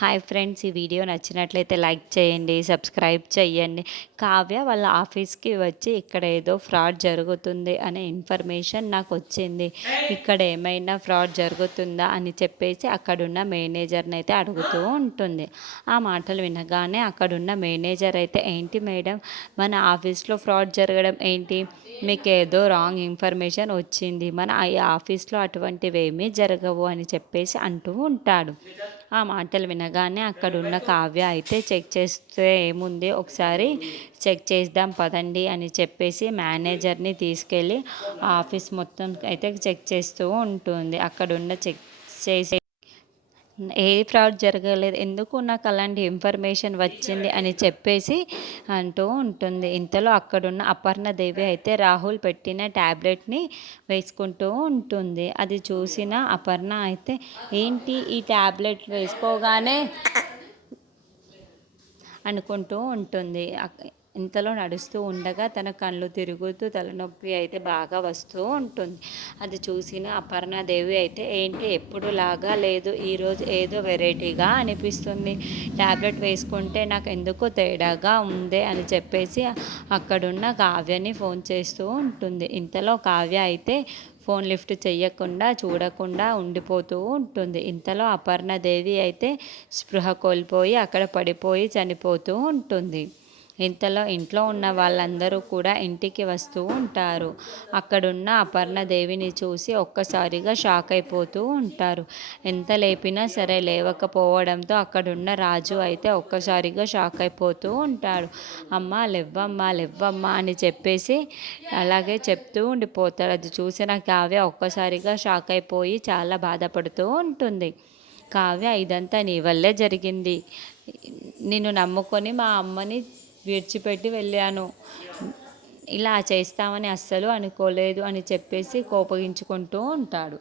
Hi friends, ఈ video నచ్చినట్లయితే like చేయండి, సబ్స్క్రైబ్ చేయండి. కావ్య వాళ్ళ ఆఫీస్కి వచ్చి ఇక్కడ ఏదో ఫ్రాడ్ జరుగుతుంది అనే ఇన్ఫర్మేషన్ నాకు వచ్చింది. ఇక్కడ ఏమైనా ఫ్రాడ్ జరుగుతుందా అని చెప్పేసి అక్కడున్న మేనేజర్ని అయితే అడుగుతూ ఉంటుంది. ఆ మాటలు వినగానే అక్కడున్న మేనేజర్ అయితే, ఏంటి మేడం, మన ఆఫీస్లో ఫ్రాడ్ జరగడం ఏంటి? మీకు ఏదో రాంగ్ ఇన్ఫర్మేషన్ వచ్చింది, మన ఈ ఆఫీస్లో అటువంటివి ఏమీ జరగవు అని చెప్పేసి అంటూ ఉంటాడు. ఆ మాటలు వినగానే అక్కడున్న కావ్య అయితే, చెక్ చేస్తే ఏముంది, ఒకసారి చెక్ చేద్దాం పదండి అని చెప్పేసి మేనేజర్ని తీసుకెళ్ళి ఆఫీస్ మొత్తం అయితే చెక్ చేస్తూ ఉంటుంది. అక్కడున్న చెక్ చేసే ఏ ఫ్రాడ్ జరగలేదు, ఎందుకు నాకు అలాంటి ఇన్ఫర్మేషన్ వచ్చింది అని చెప్పేసి అంటూ ఉంటుంది. ఇంతలో అక్కడున్న అపర్ణదేవి అయితే రాహుల్ పెట్టిన ట్యాబ్లెట్ని వేసుకుంటూ ఉంటుంది. అది చూసిన అపర్ణ అయితే, ఏంటి ఈ ట్యాబ్లెట్ వేసుకోగానే అనుకుంటూ ఉంటుంది. ఇంతలో నడుస్తూ ఉండగా తన కళ్ళు తిరుగుతూ తలనొప్పి అయితే బాగా వస్తూ ఉంటుంది. అది చూసిన అపర్ణాదేవి అయితే, ఏంటి ఎప్పుడులాగా లేదు, ఈరోజు ఏదో వెరైటీగా అనిపిస్తుంది, ట్యాబ్లెట్ వేసుకుంటే నాకు ఎందుకో తేడాగా ఉంది అని చెప్పేసి అక్కడున్న కావ్యని ఫోన్ చేస్తూ ఉంటుంది. ఇంతలో కావ్య అయితే ఫోన్ లిఫ్ట్ చెయ్యకుండా చూడకుండా ఉండిపోతూ ఉంటుంది. ఇంతలో అపర్ణదేవి అయితే స్పృహ కోల్పోయి అక్కడ పడిపోయి చనిపోతూ ఉంటుంది. ఇంతలో ఇంట్లో ఉన్న వాళ్ళందరూ కూడా ఇంటికి వస్తూ ఉంటారు. అక్కడున్న అపర్ణదేవిని చూసి ఒక్కసారిగా షాక్ అయిపోతూ ఉంటారు. ఎంత లేపినా సరే లేవకపోవడంతో అక్కడున్న రాజు అయితే ఒక్కసారిగా షాక్ అయిపోతూ ఉంటాడు. అమ్మ లెవ్వమ్మా లెవ్వమ్మా అని చెప్పేసి అలాగే చెప్తూ ఉండిపోతాడు. అది చూసిన కావ్య ఒక్కసారిగా షాక్ అయిపోయి చాలా బాధపడుతూ ఉంటుంది. కావ్య, ఇదంతా నీ వల్లే జరిగింది, నిన్ను నమ్ముకొని మా అమ్మని విడిచిపెట్టి వెళ్ళాను, ఇలా చేస్తామని అస్సలు అనుకోలేదు అని చెప్పేసి కోపగించుకుంటూ ఉంటాడు.